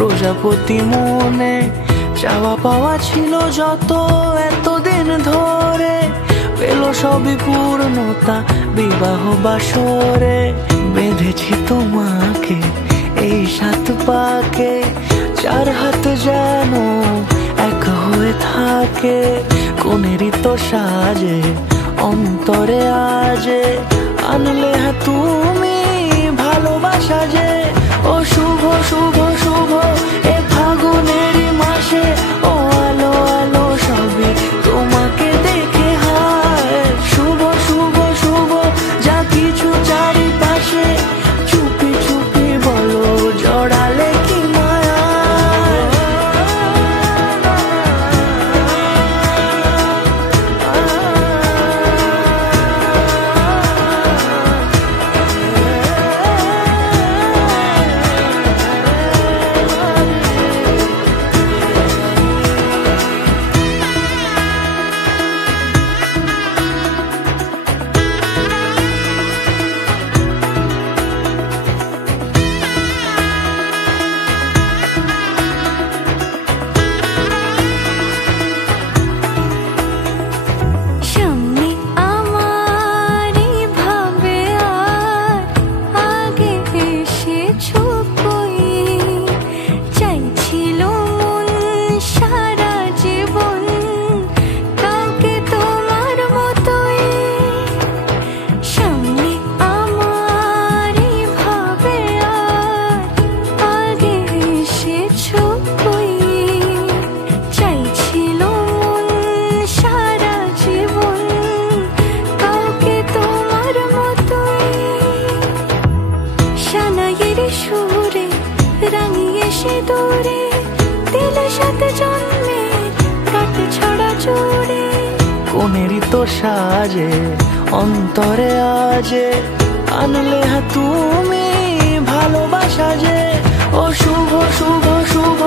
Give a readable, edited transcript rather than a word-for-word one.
প্রজাপতি মনে চাওয়া পাওয়া ছিল যত এতদিন ধরে, পেল সবই পূর্ণতা বিবাহ বাসরে। বেঁধেছি তোমাকে এই 7 পাকে, 4 হাত যেন এক হয়ে থাকে। কোনেরই তো সাজে অন্তরে আজে, আনলে হ্যাঁ তুমি ভালোবাসা যে। ও শুভ শুভ শুভ এ ফাগুনেরই মাসে, ও আলো আলো সবই তোমাকে দেখে হায়। শুভ শুভ শুভ যা কিছু চারিপাশে, চুপি চুপি বলো জড়ালে কি মায়া। কোনেরই তো সাজে অন্তরে আজে, আনলে হ্যাঁ তুমি ভালোবাসা যে। ও শুভ শুভ শুভ